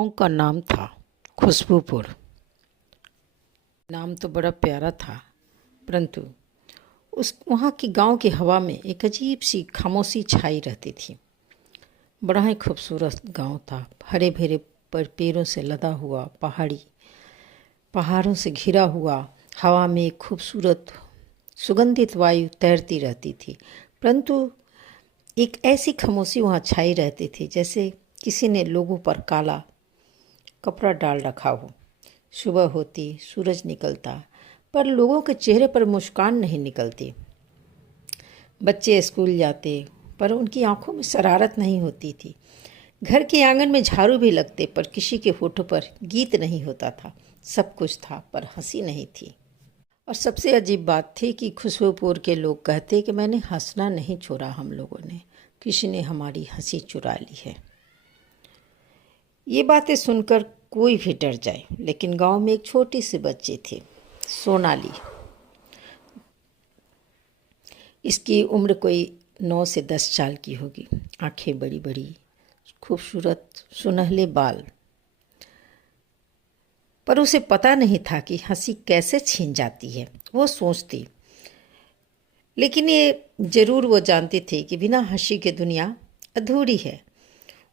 गाँव का नाम था खुशबूपुर। नाम तो बड़ा प्यारा था, परंतु उस वहाँ की गांव की हवा में एक अजीब सी खामोशी छाई रहती थी। बड़ा ही खूबसूरत गांव था, हरे भरे पर पेड़ों से लदा हुआ, पहाड़ों से घिरा हुआ। हवा में एक खूबसूरत सुगंधित वायु तैरती रहती थी, परंतु एक ऐसी खामोशी वहाँ छाई रहती थी जैसे किसी ने लोगों पर काला कपड़ा डाल रखा हो। सुबह होती, सूरज निकलता, पर लोगों के चेहरे पर मुस्कान नहीं निकलती। बच्चे स्कूल जाते, पर उनकी आंखों में शरारत नहीं होती थी। घर के आंगन में झाड़ू भी लगते, पर किसी के होठों पर गीत नहीं होता था। सब कुछ था, पर हंसी नहीं थी। और सबसे अजीब बात थी कि खुशबूपुर के लोग कहते कि मैंने हंसना नहीं छोड़ा, हम लोगों ने, किसी ने हमारी हंसी चुरा ली है। ये बातें सुनकर कोई भी डर जाए, लेकिन गांव में एक छोटी सी बच्ची थी, सोनाली। इसकी उम्र कोई 9 से 10 साल की होगी। आंखें बड़ी बड़ी, खूबसूरत सुनहले बाल। पर उसे पता नहीं था कि हंसी कैसे छीन जाती है। वो सोचती, लेकिन ये जरूर वो जानती थी कि बिना हंसी के दुनिया अधूरी है।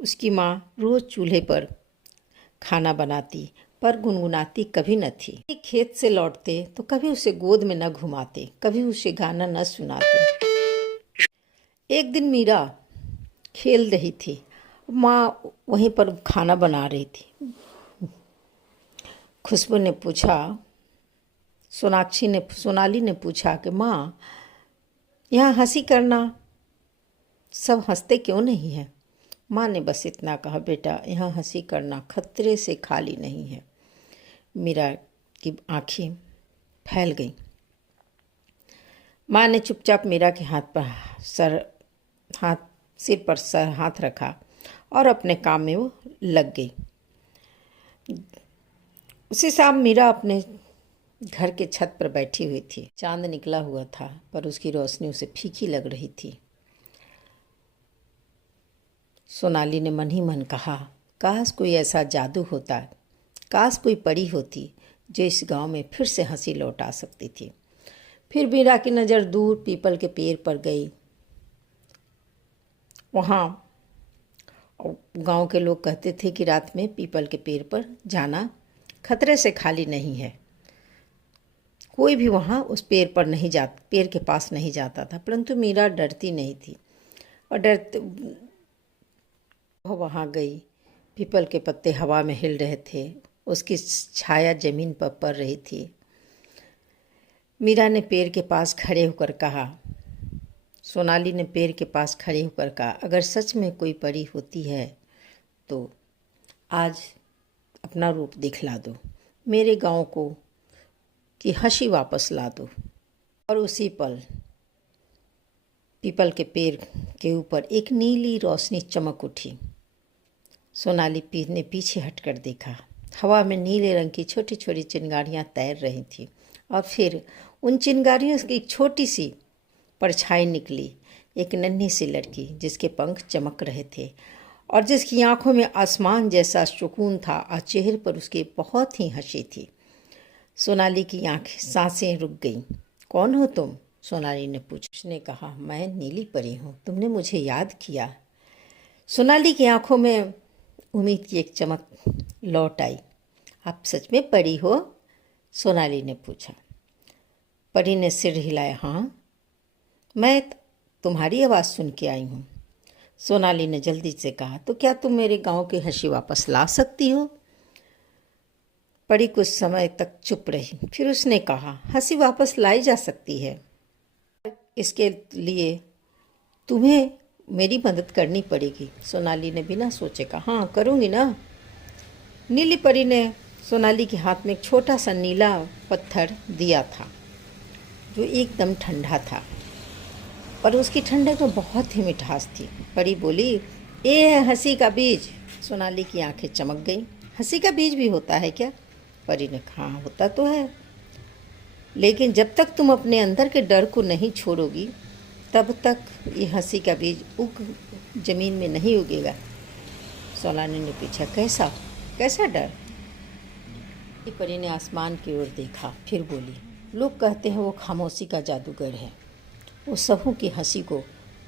उसकी माँ रोज चूल्हे पर खाना बनाती, पर गुनगुनाती कभी न थी। खेत से लौटते तो कभी उसे गोद में न घुमाते, कभी उसे गाना न सुनाते। एक दिन मीरा खेल रही थी, माँ वहीं पर खाना बना रही थी। खुशबू ने पूछा, सोनाली ने पूछा कि माँ, यहाँ हंसी करना, सब हंसते क्यों नहीं है? माँ ने बस इतना कहा, बेटा, यहाँ हंसी करना खतरे से खाली नहीं है। मीरा की आंखें फैल गईं। माँ ने चुपचाप मीरा के सिर पर हाथ रखा और अपने काम में वो लग गई। उसी शाम मीरा अपने घर के छत पर बैठी हुई थी। चांद निकला हुआ था, पर उसकी रोशनी उसे फीकी लग रही थी। सोनाली ने मन ही मन कहा, काश कोई ऐसा जादू होता, काश कोई परी होती जो इस गांव में फिर से हंसी लौटा सकती थी। फिर मीरा की नज़र दूर पीपल के पेड़ पर गई। वहाँ गांव के लोग कहते थे कि रात में पीपल के पेड़ पर जाना खतरे से खाली नहीं है। कोई भी वहाँ उस पेड़ के पास नहीं जाता था, परंतु मीरा डरती नहीं थी और वह वहाँ गई। पीपल के पत्ते हवा में हिल रहे थे, उसकी छाया जमीन पर पड़ रही थी। मीरा ने पेड़ के पास खड़े होकर कहा, सोनाली ने पेड़ के पास खड़े होकर कहा, अगर सच में कोई परी होती है तो आज अपना रूप दिखला दो, मेरे गांव को की हंसी वापस ला दो। और उसी पल पीपल के पेड़ के ऊपर एक नीली रोशनी चमक उठी। सोनाली ने पीछे हटकर देखा। हवा में नीले रंग की छोटी छोटी चिंगारियाँ तैर रही थीं, और फिर उन चिंगारियों की एक छोटी सी परछाई निकली। एक नन्ही सी लड़की जिसके पंख चमक रहे थे और जिसकी आंखों में आसमान जैसा सुकून था, और चेहरे पर उसके बहुत ही हंसी थी। सोनाली की सांसें रुक गईं। कौन हो तुम? सोनाली ने पूछा। उसने कहा, मैं नीली परी हूँ, तुमने मुझे याद किया। सोनाली की आंखों में उम्मीद की एक चमक लौट आई। आप सच में परी हो? सोनाली ने पूछा। परी ने सिर हिलाया। हाँ, मैं तुम्हारी आवाज़ सुन के आई हूँ। सोनाली ने जल्दी से कहा, तो क्या तुम मेरे गांव की हंसी वापस ला सकती हो? परी कुछ समय तक चुप रही, फिर उसने कहा, हंसी वापस लाई जा सकती है, इसके लिए तुम्हें मेरी मदद करनी पड़ेगी। सोनाली ने बिना सोचे कहा, हाँ करूँगी ना। नीली परी ने सोनाली के हाथ में एक छोटा सा नीला पत्थर दिया था, जो एकदम ठंडा था, पर उसकी ठंडक में बहुत ही मिठास थी। परी बोली, ये है हंसी का बीज। सोनाली की आंखें चमक गईं। हंसी का बीज भी होता है क्या? परी ने कहा, हाँ होता तो है, लेकिन जब तक तुम अपने अंदर के डर को नहीं छोड़ोगी, तब तक ये हंसी का बीज जमीन में नहीं उगेगा। सोनाली ने पूछा, कैसा? कैसा डर? परी ने आसमान की ओर देखा, फिर बोली, लोग कहते हैं वो खामोशी का जादूगर है, वो सबों की हंसी को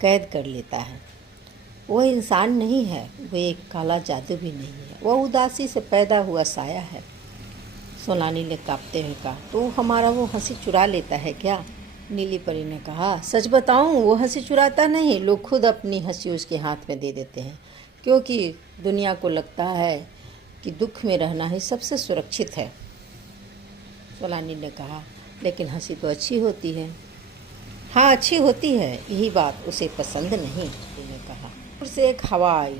कैद कर लेता है। वह इंसान नहीं है, वो एक काला जादू भी नहीं है, वह उदासी से पैदा हुआ साया है। सोनाली ने कांपते हुए कहा, तो हमारा वो हंसी चुरा लेता है क्या? नीली परी ने कहा, सच बताऊं, वो हंसी चुराता नहीं, लोग खुद अपनी हंसी उसके हाथ में दे देते हैं, क्योंकि दुनिया को लगता है कि दुख में रहना ही सबसे सुरक्षित है। सोनाली ने कहा, लेकिन हंसी तो अच्छी होती है। हाँ, अच्छी होती है, यही बात उसे पसंद नहीं, ने कहा। दूर से एक हवा आई,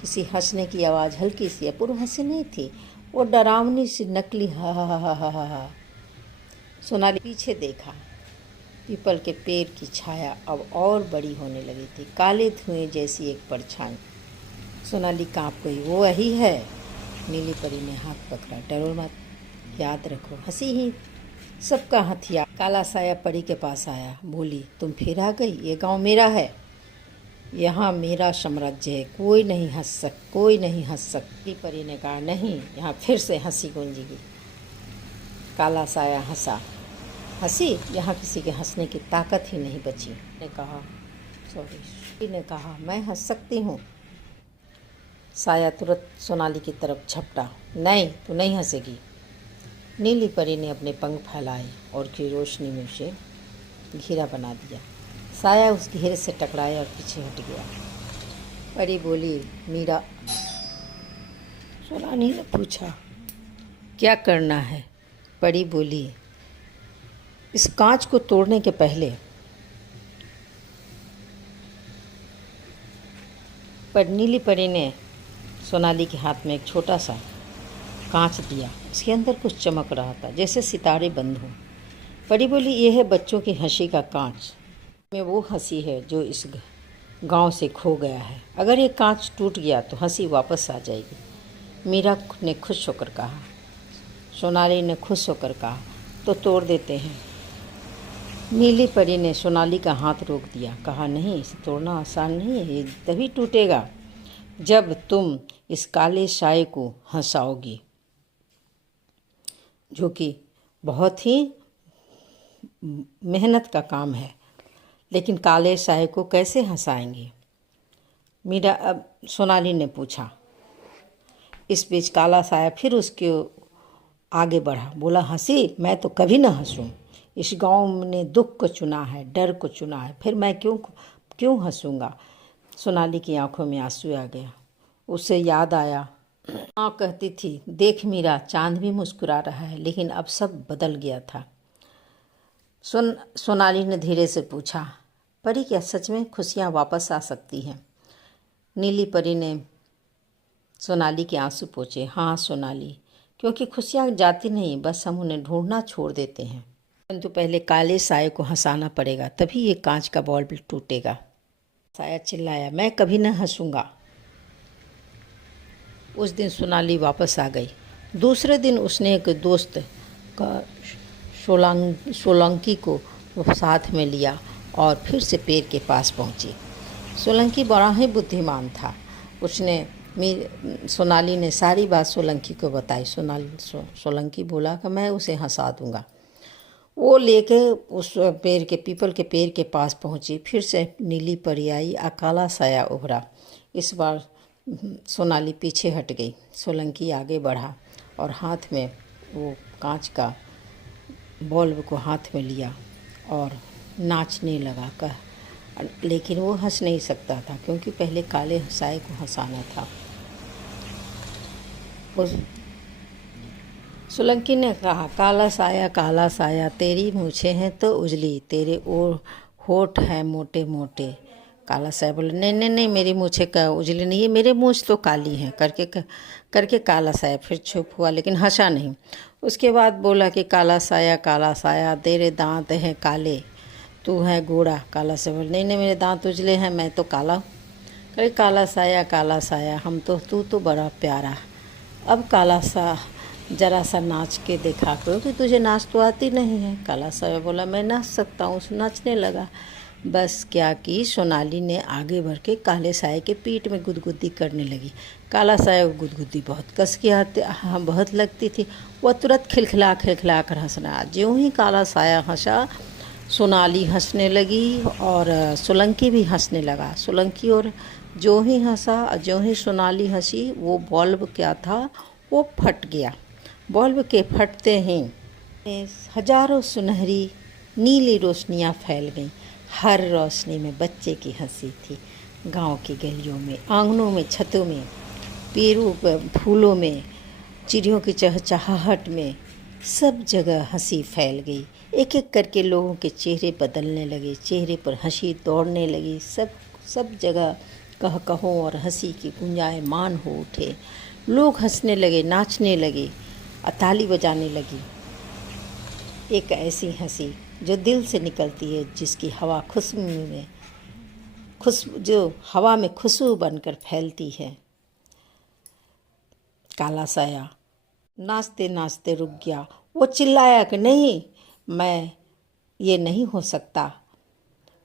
किसी हंसने की आवाज़ हल्की सी, पूरी हंसी नहीं थी, वो डरावनी सी नकली हा हा हा हा हा हा। सोनाली पीछे देखा, पीपल के पेड़ की छाया अब और बड़ी होने लगी थी, काले धुएं जैसी एक परछाई। सोनाली कांप गई, वो वही है। नीली परी ने हाथ पकड़ा, डरो मत, याद रखो, हंसी ही सबका हथियार। काला साया परी के पास आया, बोली, तुम फिर आ गई, ये गांव मेरा है, यहाँ मेरा साम्राज्य है, कोई नहीं हंस सकती। परी ने कहा, नहीं, यहाँ फिर से हंसी गूंजेगी। काला साया हंसी, यहाँ किसी के हंसने की ताकत ही नहीं बची। ने कहा, मैं हंस सकती हूँ। साया तुरंत सोनाली की तरफ झपटा, नहीं, तू नहीं हंसेगी। नीली परी ने अपने पंख फैलाए और की रोशनी में उसे घेरा बना दिया। साया उस घेरे से टकराया और पीछे हट गया। परी बोली, मीरा। सोनाली ने पूछा, क्या करना है? परी बोली, इस कांच को तोड़ने के पहले। पर नीली परी ने सोनाली के हाथ में एक छोटा सा कांच दिया, इसके अंदर कुछ चमक रहा था, जैसे सितारे बंद हों। परी बोली, यह है बच्चों की हंसी का कांच, में वो हंसी है जो इस गांव से खो गया है। अगर ये कांच टूट गया तो हंसी वापस आ जाएगी। मीरा ने खुश होकर कहा। सोनाली ने खुश होकर कहा, तो तोड़ देते हैं। नीली परी ने सोनाली का हाथ रोक दिया, कहा, नहीं, इसे तोड़ना आसान नहीं है, ये तभी टूटेगा जब तुम इस काले साए को हंसाओगी, जो कि बहुत ही मेहनत का काम है। लेकिन काले साए को कैसे हंसाएंगे? सोनाली ने पूछा। इस बीच काला साया फिर उसके आगे बढ़ा, बोला, हंसी, मैं तो कभी न हंसूं। इस गांव ने दुख को चुना है, डर को चुना है, फिर मैं क्यों हंसूंगा? सोनाली की आंखों में आंसू आ गया। उसे याद आया, माँ कहती थी, देख मीरा, चांद भी मुस्कुरा रहा है, लेकिन अब सब बदल गया था। सोनाली ने धीरे से पूछा, परी, क्या सच में खुशियाँ वापस आ सकती हैं? नीली परी ने सोनाली के आंसू पोंछे। हाँ सोनाली, क्योंकि खुशियाँ जाती नहीं, बस हम उन्हें ढूंढना छोड़ देते हैं। परंतु पहले काले साए को हंसाना पड़ेगा, तभी ये कांच का बॉल भी टूटेगा। साया चिल्लाया, मैं कभी न हंसूंगा। उस दिन सोनाली वापस आ गई। दूसरे दिन उसने एक दोस्त का सोलंकी को साथ में लिया और फिर से पेड़ के पास पहुंची। सोलंकी बड़ा ही बुद्धिमान था। सोनाली ने सारी बात सोलंकी को बताई। सोलंकी बोला कि मैं उसे हंसा दूंगा। वो लेके उस पीपल के पेड़ के पास पहुंची। फिर से नीली परी आई, काला साया उभरा। इस बार सोनाली पीछे हट गई। सोलंकी आगे बढ़ा और हाथ में वो कांच का बल्ब को हाथ में लिया और नाचने लगा। लेकिन वो हंस नहीं सकता था, क्योंकि पहले काले साए को हंसाना था। सोलंकी ने कहा, काला साया, तेरी मूछें हैं तो उजली, तेरे होठ हैं मोटे मोटे। काला साया बोला, नहीं, मेरी मूछें का उजली नहीं है, मेरे मूछ तो काली हैं। करके काला साया फिर चुप हुआ, लेकिन हंसा नहीं। उसके बाद बोला कि काला साया, तेरे दांत हैं काले, तू है गोरा। काला साया बोला, नहीं, मेरे दांत उजले हैं, मैं तो काला हूँ। अरे काला साया, हम तो तू तो बड़ा प्यारा। अब काला सा जरा सा नाच के देखा, क्योंकि तुझे नाच तो आती नहीं है। काला साया बोला, मैं नाच सकता हूँ। नाचने लगा। बस क्या कि सोनाली ने आगे बढ़ के काले साये के पीठ में गुदगुदी करने लगी। काला साया को गुदगुदी बहुत कस के बहुत लगती थी। वह तुरंत खिलखिला खिलखिला कर हंसना। ज्यों ही काला साया हंसा, सोनाली हंसने लगी और सोलंकी भी हंसने लगा। सोलंकी और जो ही हंसा, जो ही सोनाली हंसी, वो बल्ब क्या था वो फट गया। बल्ब के फटते ही हजारों सुनहरी नीली रोशनियां फैल गईं। हर रोशनी में बच्चे की हंसी थी। गांव की गलियों में, आंगनों में, छतों में, पेड़ों पर, फूलों में, चिड़ियों की चहचहाहट में, सब जगह हंसी फैल गई। एक एक करके लोगों के चेहरे बदलने लगे, चेहरे पर हंसी दौड़ने लगी। सब जगह कहकहों और हंसी की गुंजायमान हो उठे। लोग हंसने लगे, नाचने लगे, ताली बजाने लगी। एक ऐसी हंसी जो दिल से निकलती है, जिसकी हवा जो हवा में खुशबू बनकर फैलती है। काला साया नाचते नाचते रुक गया। वो चिल्लाया कि नहीं, ये नहीं हो सकता।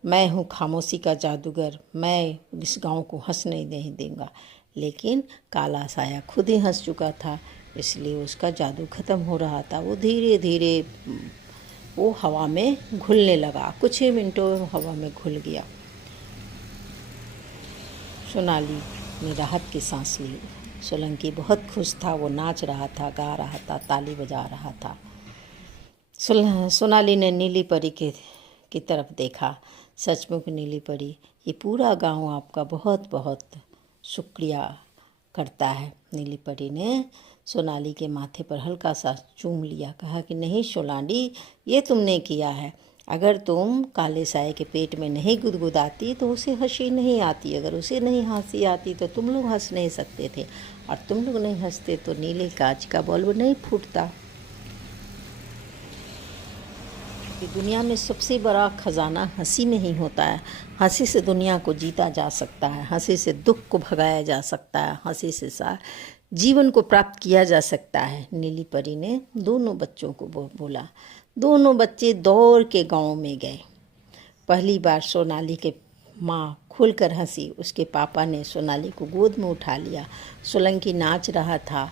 मैं हूँ खामोशी का जादूगर, मैं इस गांव को हंसने नहीं दूंगा। लेकिन काला साया खुद ही हंस चुका था, इसलिए उसका जादू खत्म हो रहा था। वो धीरे धीरे वो हवा में घुलने लगा। कुछ ही मिनटों में हवा में घुल गया। सोनाली ने राहत की सांस ली। सोलंकी बहुत खुश था। वो नाच रहा था, गा रहा था, ताली बजा रहा था। सोनाली ने नीली परी की तरफ देखा। सचमुच नीली परी, ये पूरा गांव आपका बहुत बहुत शुक्रिया करता है। नीली परी ने सोनाली के माथे पर हल्का सा चूम लिया। कहा कि नहीं सोनाली, ये तुमने किया है। अगर तुम काले साये के पेट में नहीं गुदगुदाती तो उसे हंसी नहीं आती। अगर उसे नहीं हंसी आती तो तुम लोग हंस नहीं सकते थे, और तुम लोग नहीं हंसते तो नीले कांच का बल्ब नहीं फूटता। दुनिया में सबसे बड़ा खजाना हंसी में ही होता है। हंसी से दुनिया को जीता जा सकता है, हंसी से दुख को भगाया जा सकता है, हंसी से जीवन को प्राप्त किया जा सकता है। नीली परी ने दोनों बच्चों को बोला। दोनों बच्चे दौड़ के गांव में गए। पहली बार सोनाली के माँ खुलकर हंसी। उसके पापा ने सोनाली को गोद में उठा लिया। सोलंकी नाच रहा था,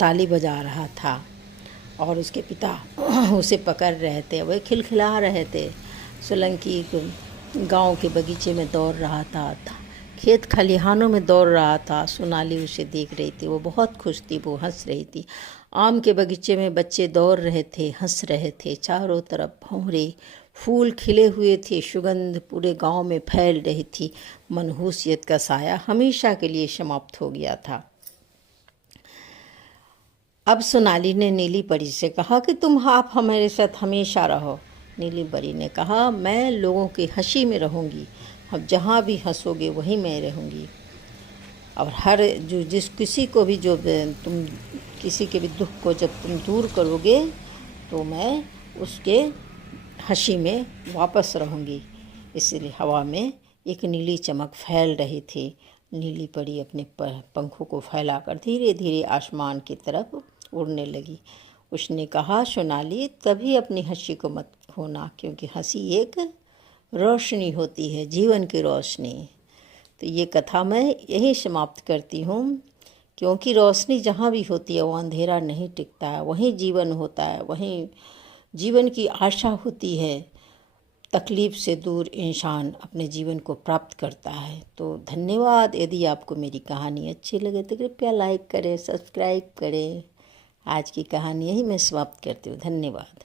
ताली बजा रहा था, और उसके पिता उसे पकड़ रहे थे। वह खिलखिला रहे थे। सोलंकी गांव के बगीचे में दौड़ रहा था, खेत खलिहानों में दौड़ रहा था। सोनाली उसे देख रही थी। वो बहुत खुश थी, वो हंस रही थी। आम के बगीचे में बच्चे दौड़ रहे थे, हंस रहे थे। चारों तरफ भंवरे फूल खिले हुए थे। सुगंध पूरे गांव में फैल रही थी। मनहूसियत का साया हमेशा के लिए समाप्त हो गया था। अब सोनाली ने नीली परी से कहा कि आप हमारे साथ हमेशा रहो। नीली परी ने कहा, मैं लोगों की हंसी में रहूँगी। अब जहाँ भी हंसोगे वहीं मैं रहूँगी। और हर किसी को भी तुम किसी के भी दुख को जब तुम दूर करोगे तो मैं उसके हंसी में वापस रहूँगी। इसलिए हवा में एक नीली चमक फैल रही थी। नीली परी अपने पंखों को फैलाकर धीरे धीरे आसमान की तरफ उड़ने लगी। उसने कहा, सोनाली, कभी अपनी हंसी को मत खोना, क्योंकि हंसी एक रोशनी होती है, जीवन की रोशनी। तो ये कथा मैं यही समाप्त करती हूँ, क्योंकि रोशनी जहाँ भी होती है वो अंधेरा नहीं टिकता है। वहीं जीवन होता है, वहीं जीवन की आशा होती है। तकलीफ़ से दूर इंसान अपने जीवन को प्राप्त करता है। तो धन्यवाद। यदि आपको मेरी कहानी अच्छी लगे तो कृपया लाइक करें, सब्सक्राइब करें। आज की कहानी यही मैं समाप्त करती हूँ। धन्यवाद।